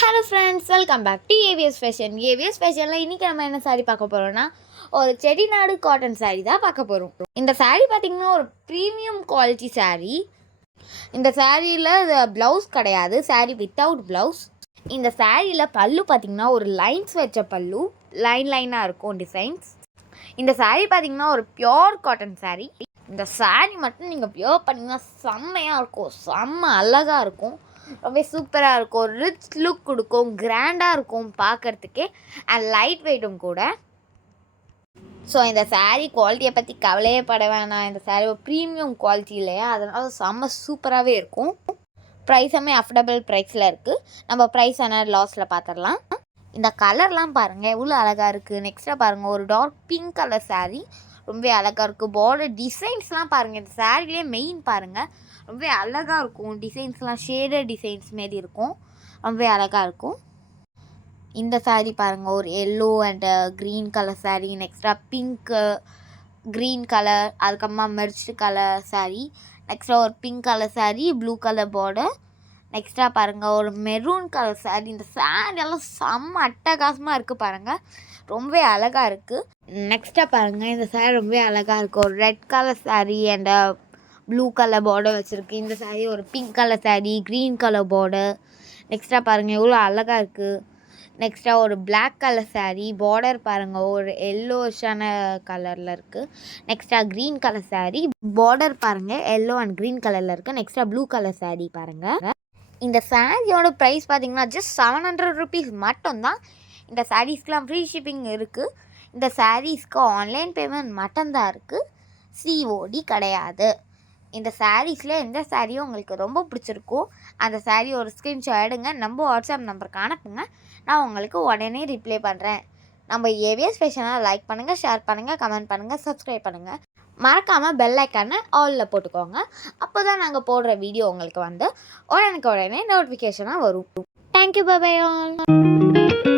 Hello friends, welcome back to AVS fashion. ஏவிஎஸ் ஃபேஷனில் இன்றைக்கி நம்ம என்ன சாரீ பார்க்க போகிறோன்னா, ஒரு செட்டிநாடு காட்டன் சாரீ தான் பார்க்க போகிறோம். இந்த சாரீ பார்த்திங்கன்னா ஒரு ப்ரீமியம் குவாலிட்டி சாரீ. இந்த சாரியில் ப்ளவுஸ் கிடையாது, சாரீ வித்தவுட் ப்ளவுஸ். இந்த சாரியில் பல்லு பார்த்திங்கன்னா ஒரு லைன்ஸ் வச்ச பல்லு, லைனாக இருக்கும் டிசைன்ஸ். இந்த சாரீ பார்த்திங்கன்னா ஒரு பியோர் காட்டன் சாரீ. இந்த சாரீ மட்டும் நீங்கள் பியோர் பண்ணிங்கன்னா செம்மையாக இருக்கும், செம்ம அழகாக இருக்கும், ரொம்ப சூப்பராக இருக்கும், ரிச் லுக் கொடுக்கும், கிராண்டாக இருக்கும் பார்க்குறதுக்கே, அண்ட் லைட் வெயிட்டும் கூட. ஸோ இந்த சாரீ குவாலிட்டியை பற்றி கவலையே பட வேணாம். இந்த சாரீ ஒரு ப்ரீமியம் குவாலிட்டி இல்லையா, அதனால் செம்ம சூப்பராகவே இருக்கும். ப்ரைஸுமே அஃபோர்டபுள் ப்ரைஸில் இருக்குது. நம்ம ப்ரைஸ் ஆனால் லாஸில் பார்த்துடலாம். இந்த கலர்லாம் பாருங்கள் எவ்வளோ அழகாக இருக்குது. நெக்ஸ்ட்டாக பாருங்கள், ஒரு டார்க் பிங்க் கலர் சாரீ, ரொம்ப அழகாக இருக்குது. பார்டர் டிசைன்ஸ்லாம் பாருங்கள், இந்த சாரீலேயே மெயின் பாருங்கள், ரொம்ப அழகாக இருக்கும். டிசைன்ஸ்லாம் ஷேடட் டிசைன்ஸ் மாரி இருக்கும், ரொம்ப அழகாக இருக்கும். இந்த சாரீ பாருங்கள், ஒரு yellow and green colour sari, நெக்ஸ்ட்டாக பிங்க்கு, க்ரீன் கலர், அதுக்கப்புறமா மெர்ச்டு கலர் சாரீ, நெக்ஸ்ட்டாக ஒரு pink colour sari, blue colour border, நெக்ஸ்ட்டாக பாருங்கள் ஒரு மெரூன் கலர் சாரீ. இந்த சாரீயெல்லாம் செம்ம அட்டகாசமாக இருக்குது பாருங்கள், ரொம்ப அழகாக இருக்குது. நெக்ஸ்ட்டாக பாருங்கள், இந்த சாரீ ரொம்ப அழகாக இருக்குது. ஒரு red colour sari and blue colour border வச்சுருக்கு. இந்த சாரீ ஒரு pink colour sari, green colour border. நெக்ஸ்ட்டாக பாருங்கள் எவ்வளோ அழகாக இருக்குது. நெக்ஸ்ட்டாக ஒரு பிளாக் கலர் சாரீ, பார்டர் பாருங்கள் ஒரு எல்லோஷான கலரில் இருக்குது. நெக்ஸ்ட்டாக க்ரீன் கலர் சாரீ, பார்டர் பாருங்கள் எல்லோ அண்ட் க்ரீன் கலரில் இருக்குது. நெக்ஸ்ட்டாக ப்ளூ கலர் சாரீ பாருங்கள். இந்த சாரியோட ப்ரைஸ் பார்த்திங்கன்னா ஜஸ்ட் 700 rupees மட்டும்தான். இந்த சாரீஸ்க்கெலாம் ஃப்ரீ ஷிப்பிங் இருக்குது. இந்த சாரீஸ்க்கு ஆன்லைன் பேமெண்ட் மட்டும்தான் இருக்குது, சிஓடி கிடையாது. இந்த சாரீஸில் எந்த சாரியும் உங்களுக்கு ரொம்ப பிடிச்சிருக்கோ அந்த சாரீ ஒரு ஸ்க்ரீன்ஷாட் எடுங்க, நம்ம வாட்ஸ்அப் நம்பருக்கு அனுப்புங்க, நான் உங்களுக்கு உடனே ரிப்ளை பண்ணுறேன். நம்ம ஏவிஎஸ் ஃபேஷனை லைக் பண்ணுங்கள், ஷேர் பண்ணுங்கள், கமெண்ட் பண்ணுங்கள், சப்ஸ்கிரைப் பண்ணுங்கள். மறக்காமல் பெல் ஐக்கானை ஆலில் போட்டுக்கோங்க. அப்போ தான் நாங்கள் போடுற வீடியோ உங்களுக்கு வந்து உடனே நோட்டிஃபிகேஷனாக வரும். Thank you, bye bye all.